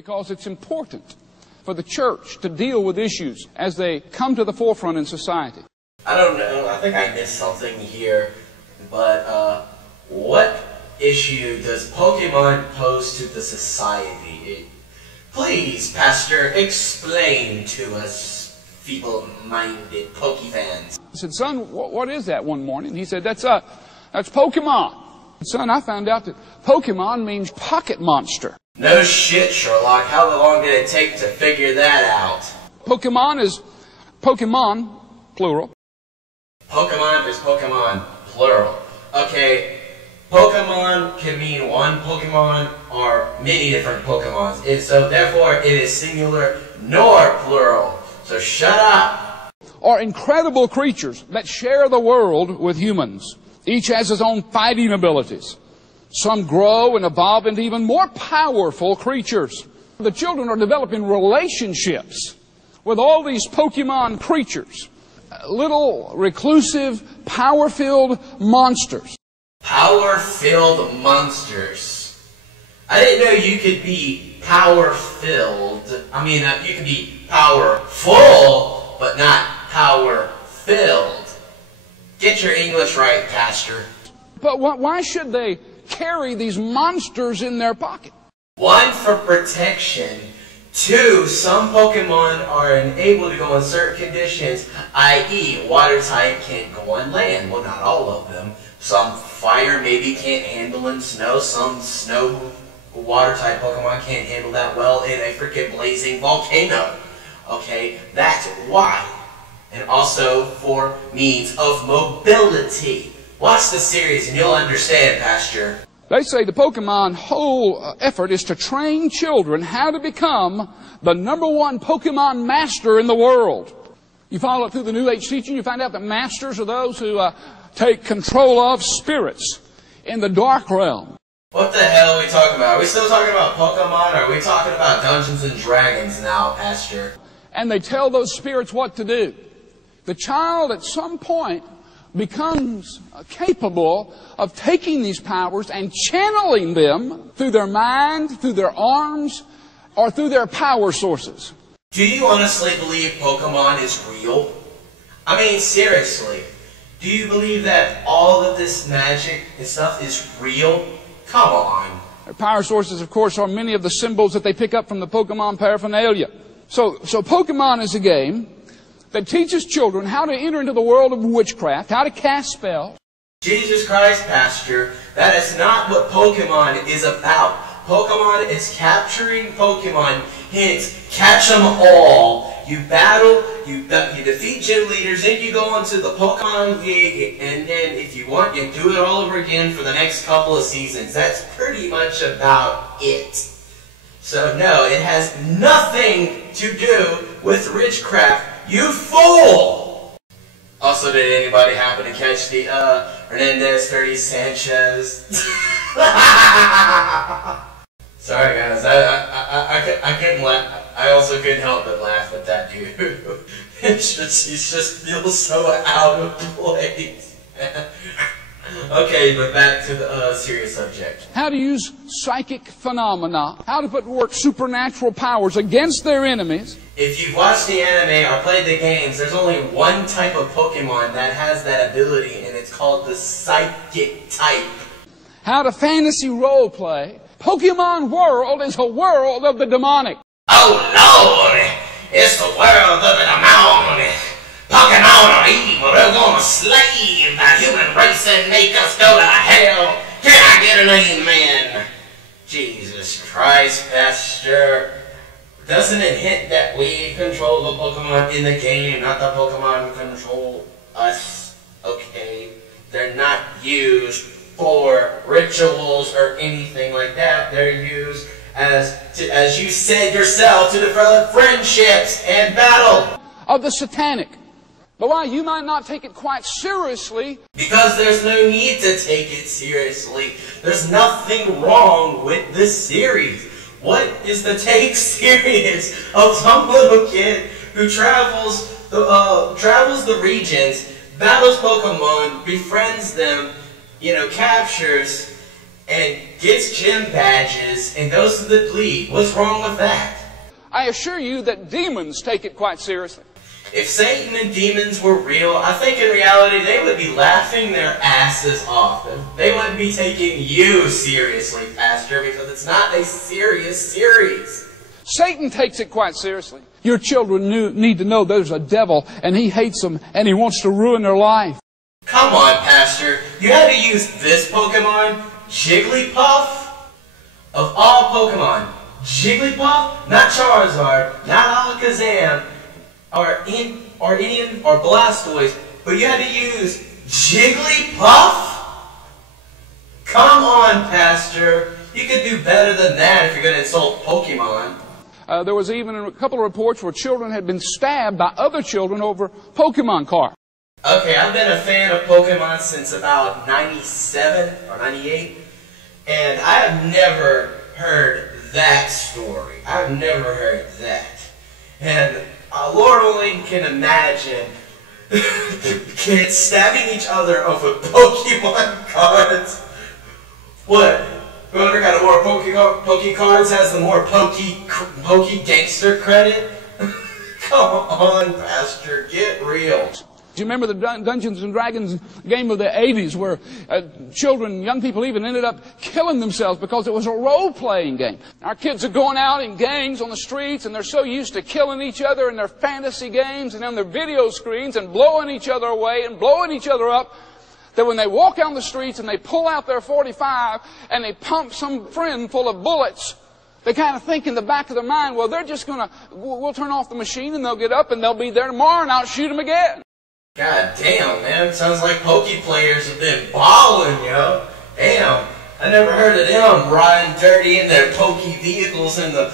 Because it's important for the church to deal with issues as they come to the forefront in society. I don't know, I think I missed something here, but what issue does Pokemon pose to the society? Please, Pastor, explain to us feeble-minded Pokefans. I said, son, what is that one morning? He said, that's Pokemon. Son, I found out that Pokemon means pocket monster. No shit, Sherlock. How long did it take to figure that out? Pokemon is Pokemon, plural. Pokemon is Pokemon, plural. Okay, Pokemon can mean one Pokemon or many different Pokemons. And so therefore it is singular nor plural. So shut up. Are incredible creatures that share the world with humans. Each has his own fighting abilities. Some grow and evolve into even more powerful creatures. The children are developing relationships with all these Pokemon creatures. Little, reclusive, power-filled monsters. Power-filled monsters. I didn't know you could be power-filled. I mean, you could be powerful, but not power-filled. Get your English right, Pastor. But why should they carry these monsters in their pocket? One, for protection. Two, some Pokemon are unable to go in certain conditions, i.e. water type can't go on land. Well, not all of them. Some fire maybe can't handle in snow. Some snow water type Pokemon can't handle that well in a freaking blazing volcano. Okay, that's why. And also for means of mobility. Watch the series and you'll understand, Pastor. They say the Pokemon whole effort is to train children how to become the #1 Pokemon master in the world. You follow it through the New Age teaching, you find out that masters are those who take control of spirits in the dark realm. What the hell are we talking about? Are we still talking about Pokemon, or are we talking about Dungeons and Dragons now, Pastor? And they tell those spirits what to do. The child at some point becomes capable of taking these powers and channeling them through their mind, through their arms, or through their power sources. Do you honestly believe Pokemon is real? I mean, seriously. Do you believe that all of this magic and stuff is real? Come on. Their power sources, of course, are many of the symbols that they pick up from the Pokemon paraphernalia. So Pokemon is a game that teaches children how to enter into the world of witchcraft, how to cast spells. Jesus Christ, Pastor, that is not what Pokemon is about. Pokemon is capturing Pokemon, hence, catch them all. You battle, you defeat gym leaders, then you go into the Pokemon League, and then if you want, you do it all over again for the next couple of seasons. That's pretty much about it. So no, it has nothing to do with witchcraft. You fool! Also, did anybody happen to catch the Hernandez 30 Sanchez? Sorry guys, I couldn't laugh. I also couldn't help but laugh at that dude. He just feels so out of place. Okay, but back to the serious subject. How to use psychic phenomena, how to put to work supernatural powers against their enemies. If you've watched the anime or played the games, there's only one type of Pokemon that has that ability, and it's called the Psychic type. How to fantasy role play. Pokemon world is a world of the demonic. Oh Lord, it's the world of the demonic. Pokemon are evil, they're gonna slave the human race and make us go to hell. Can I get an amen? Jesus Christ, Pastor. Doesn't it hint that we control the Pokemon in the game, not the Pokemon control us? Okay, they're not used for rituals or anything like that. They're used as you said yourself, to develop friendships and battle. Of the satanic. But why you might not take it quite seriously? Because there's no need to take it seriously. There's nothing wrong with this series. What is the take serious of some little kid who travels the regions, battles Pokemon, befriends them, captures, and gets gym badges and goes to the league. What's wrong with that? I assure you that demons take it quite seriously. If Satan and demons were real, I think in reality they would be laughing their asses off. They wouldn't be taking you seriously, Pastor, because it's not a serious series. Satan takes it quite seriously. Your children need to know there's a devil and he hates them and he wants to ruin their life. Come on, Pastor. You had to use this Pokemon, Jigglypuff? Of all Pokemon, Jigglypuff? Not Charizard, not Alakazam, or Indian, or Blastoise, but you had to use Jigglypuff? Come on, Pastor. You could do better than that if you're going to insult Pokemon. There was even a couple of reports where children had been stabbed by other children over Pokemon cards. Okay, I've been a fan of Pokemon since about 97 or 98, and I have never heard that story. I've never heard that. And Lord only can imagine kids stabbing each other over Pokemon cards. What? Whoever got more Poke cards has the more Poke gangster credit? Come on, Pastor, get real. Do you remember the Dungeons and Dragons game of the 80s where children, young people even ended up killing themselves because it was a role-playing game? Our kids are going out in gangs on the streets and they're so used to killing each other in their fantasy games and on their video screens and blowing each other away and blowing each other up that when they walk down the streets and they pull out their .45 and they pump some friend full of bullets, they kind of think in the back of their mind, well, they're just going to, we'll turn off the machine and they'll get up and they'll be there tomorrow and I'll shoot them again. God damn, man. Sounds like Poke players have been balling, yo. Damn. I never heard of them riding dirty in their Poke vehicles in the